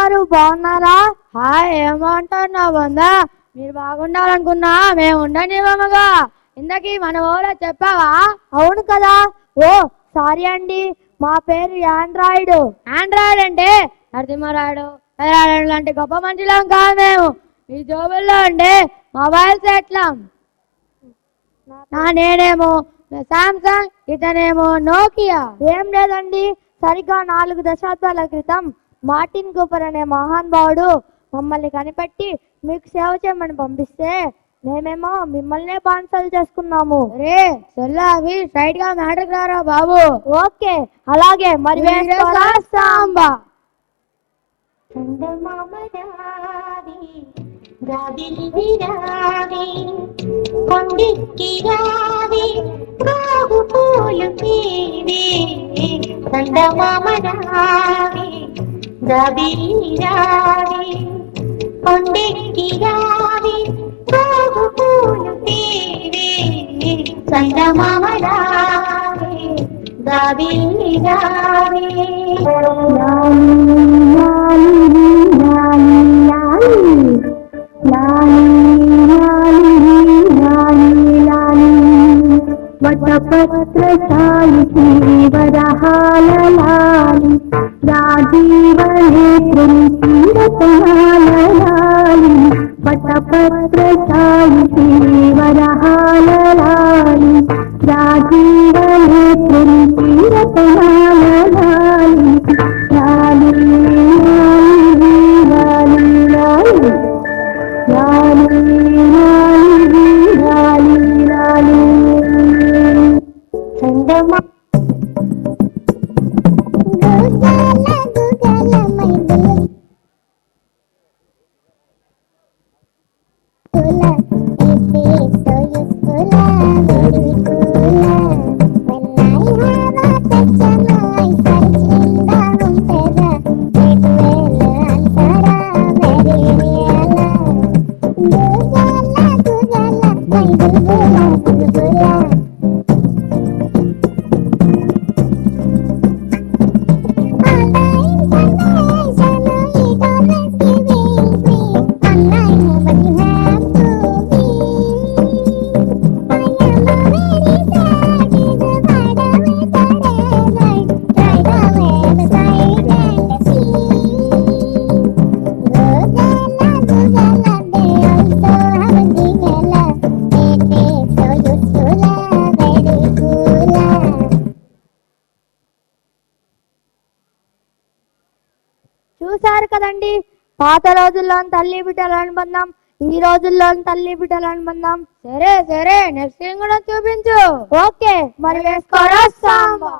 ఉన్నారు? బాగున్నారా? హాయ్, ఏమంటున్నావు బందా? మీరు బాగుండాలనుకున్నా మేము ఉండనివ్వముగా. ఇంతకీ మన ఊళ్ళో చెప్పావా? అవును కదా. ఓ సారీ అండి, మా పేరు ఆండ్రాయిడ్. ఆండ్రాయిడ్ అంటే నరసింహరాయుడు పెదరాయుడు లాంటి గొప్ప మనుషులం కాదు మేము. మీ జోబుల్లో ఉండే మొబైల్ సెట్లం. నేనేమో సామ్సంగ్, ఇతనేమో నోకియా. ఏం లేదండి, సరిగ్గా 4 దశాబ్దాల క్రితం మార్టిన్ కూపర్ అనే మహానుభావుడు మమ్మల్ని కనిపెట్టి మీకు సేవ చేయమని పంపిస్తే మేమేమో మిమ్మల్నే బాన్సలు చేసుకున్నాము. రే సొల్లా అవి స్ట్రైట్ గా మ్యాటర్కి రారా బాబు. ఓకే అలాగే, మరి సాంబా. కొండెక్కి రావే కాగు పూలు తీవే చందమామ రావే జాబిలి రావే కొండెక్కి రావే కాగు పూలు తీవే చందమామ రావే జాబిలి రావే వటపత్ర చాయికి వరహాలలాలి రాజీవనేత్రునికి రతనాలలాలి వటపత్ర చాయికి వరహాలలాలి రాజీవనేత్రునికి రతనాలలాలి లాలి లాలి లాలి లాలి లాలి లాలి చందమా చూసారు కదండి, పాత రోజుల్లోని తల్లి బిడ్డల అనుబంధం, ఈ రోజుల్లోని తల్లి బిడ్డల అనుబంధం. సరే సరే, నెక్స్ట్ టైం కూడా చూపించు. ఓకే, మరి వేసుకోరా సాంబా.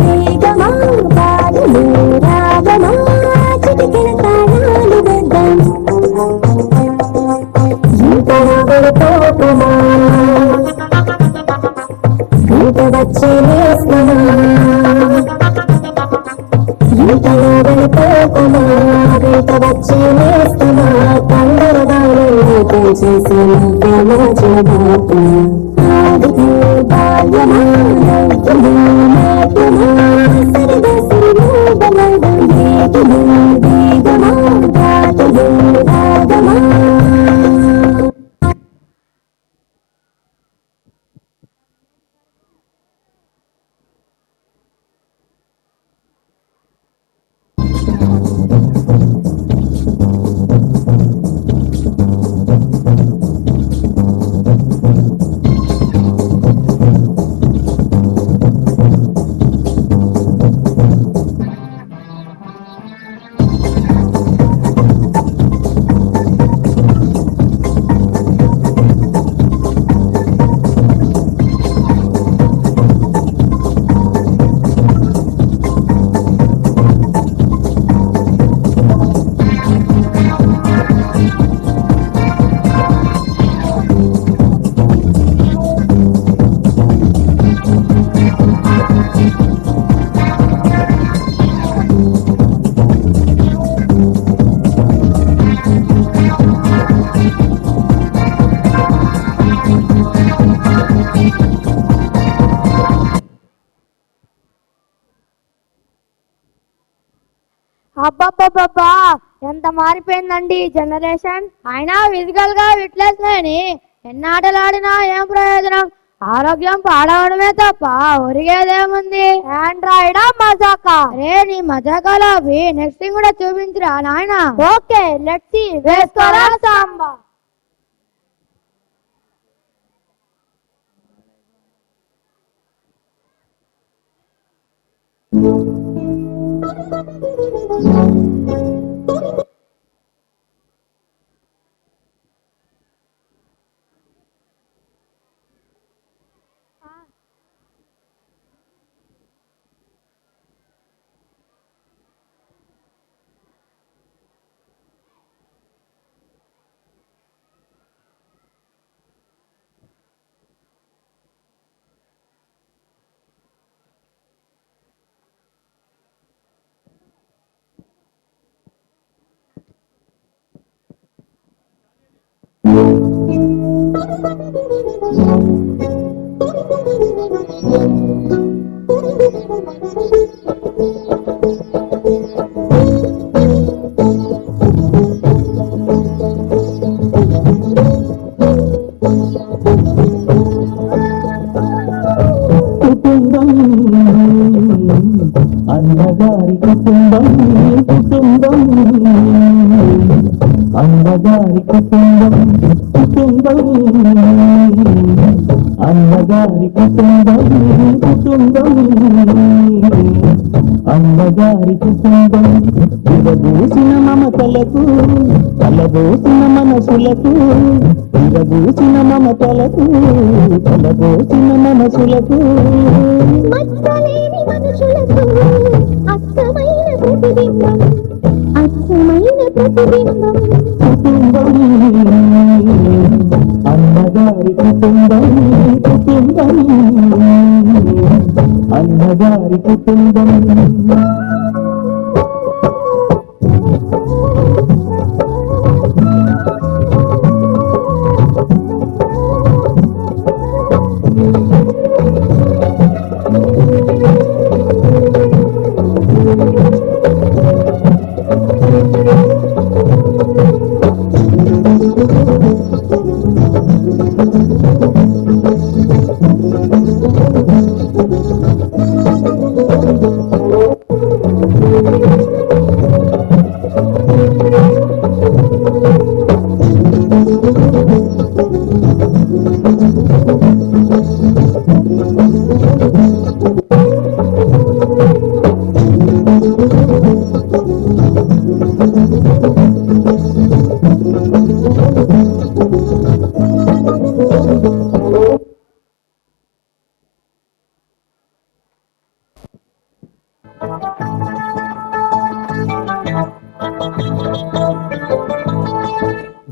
వేగమా బాలులు రాగమా చిటికెల తాళాల అబ్బబ్బబ్బబ్బా, ఎంత మారిపోయిందండి ఈ జనరేషన్. అయినా ఫిజికల్ గా ఫిట్నెస్ లేని ఎన్ని ఆటలు ఆడినా ఏం ప్రయోజనం? ఆరోగ్యం పాడవడమే తప్ప ఒరిగేదేముంది? ఆండ్రాయిడా మజాకా? రే నీ మజాకాలో నెక్స్ట్ కూడా చూపించురా నాయన. ఓకే లెట్స్ సీ, వేసుకోరా సాంబా. కుటుంబం అన్నగారి కుటుంబం కుటుంబం అన్నగారి కుటుంబం కుటుంబం అన్నగారి కుటుంబం కుటుంబం అన్నగారి కుటుంబం విరబూసిన మమతలకు కలబోసిన మనసులకు విరబూసిన మమతలకు కలబోసిన మనసులకు మచ్చలేని మనుషులకు అచ్చమైన ప్రతిబింబం, అచ్చమైన ప్రతిబింబం. కుటుంబం అన్నగారి కుటుంబం కుటుంబం అన్నగారి కుటుంబం.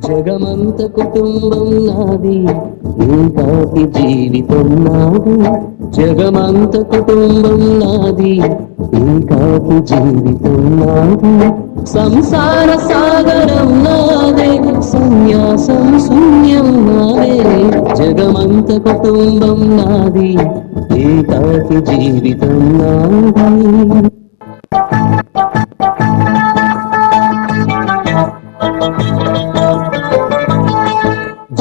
జగమంత కుటుంబం నాది, ఏకాకి జీవితం నాది. జగమంత కుటుంబం నాది, ఏకాకి జీవితం నాది. సంసార సాగరం నాదే, సన్యాసం శూన్యం నాదే. జగమంత కుటుంబం నాది, ఏకాకి జీవితం నాది.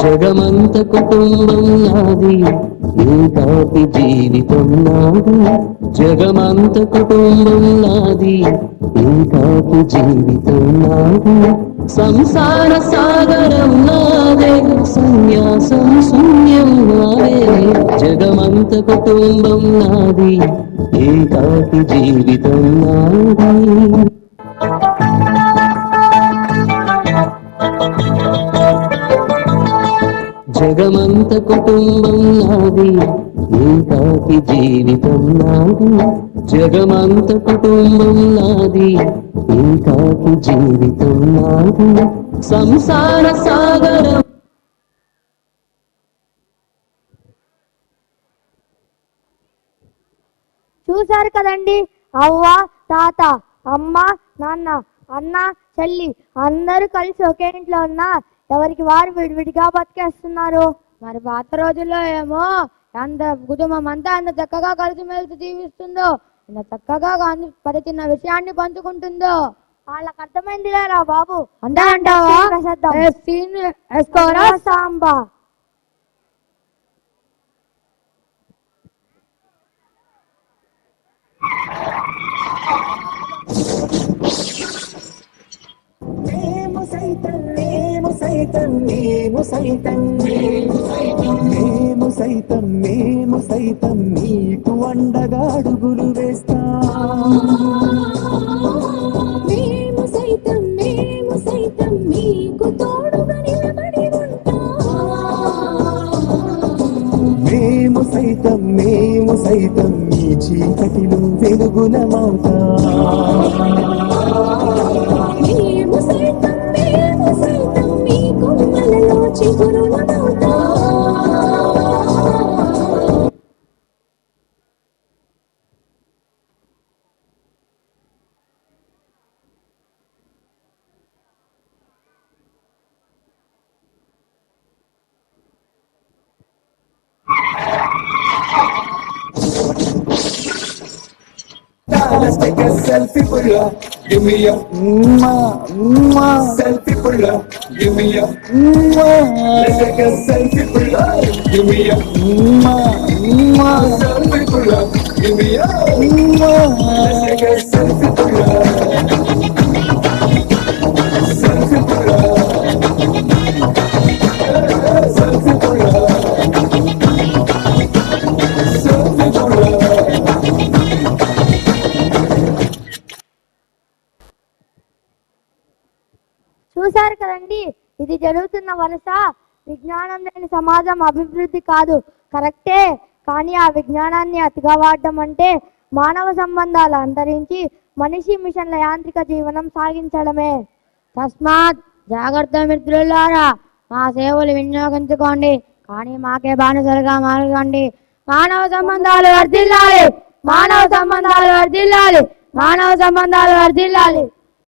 జగమంత కుటుంబం నాది, ఏకాకి జీవితం నాది. జగమంత కుటుంబం నాది, ఏకాకి జీవితం నాది. సంసార సాగరం నాదే, సన్యాసం శూన్యం నాదే. జగమంత కుటుంబం నాది, ఏకాకి జీవితం నాది. జగమంత కుటుంబం నాది, ఏకాకి జీవితం నాది. జగమంత కుటుంబం నాది, ఏకాకి జీవితం నాది. సంసార సాగరం. చూశారు కదండి, అవ్వ తాత అమ్మ నాన్న అన్న చెల్లి అందరూ కలిసి ఒకే ఇంట్లో ఉన్నా ఎవరికి వారు విడివిడిగా బతికేస్తున్నారు. మరి పాత రోజుల్లో ఏమో అంత కుటుంబం అంతా అంత చక్కగా కలిసిమెలిసి జీవిస్తుందో, ఇంత చక్కగా ప్రతి చిన్న విషయాన్ని పంచుకుంటుందో. వాళ్ళకి అర్థమైంది రా బాబు. అంతే అంటావా? సీన్ వేసుకోరా సాంబా. మేము సైతం మేము సైతం మేము సైతం మేము సైతం మేము సైతం నీకు అండగా అడుగులు వేస్తాం. మేము సైతం మీకు తోడుగా నిలబడి ఉంటాం. మేము సైతం ఈ చీకటిలో వెలుగులమవుతాం. మేము సైతం మీ కొమ్మలలో చిగురులమవుతాం. Let's take a selfie pulla, give me a selfie pulla, give me a let's take a selfie pulla, give me a selfie pulla, give me a let's take a selfie pulla, selfie pulla, selfie pulla, selfie pulla. చూశారు కదండి, ఇది జరుగుతున్న వలస. విజ్ఞానం లేని సమాజం అభివృద్ధి కాదు, కరెక్టే. కానీ ఆ విజ్ఞానాన్ని అతిగా వాడడం అంటే మానవ సంబంధాలు అంతరించి మనిషి మిషన్ల యాంత్రిక జీవనం సాగించడమే. తస్మాత్ జాగ్రత్త మిత్రులారా, మా సేవలు వినియోగించుకోండి, కానీ మాకే బానిసలుగా మారకండి. మానవ సంబంధాలు వర్ధిల్లాలి, మానవ సంబంధాలు వర్ధిల్లాలి, మానవ సంబంధాలు వర్ధిల్లాలి.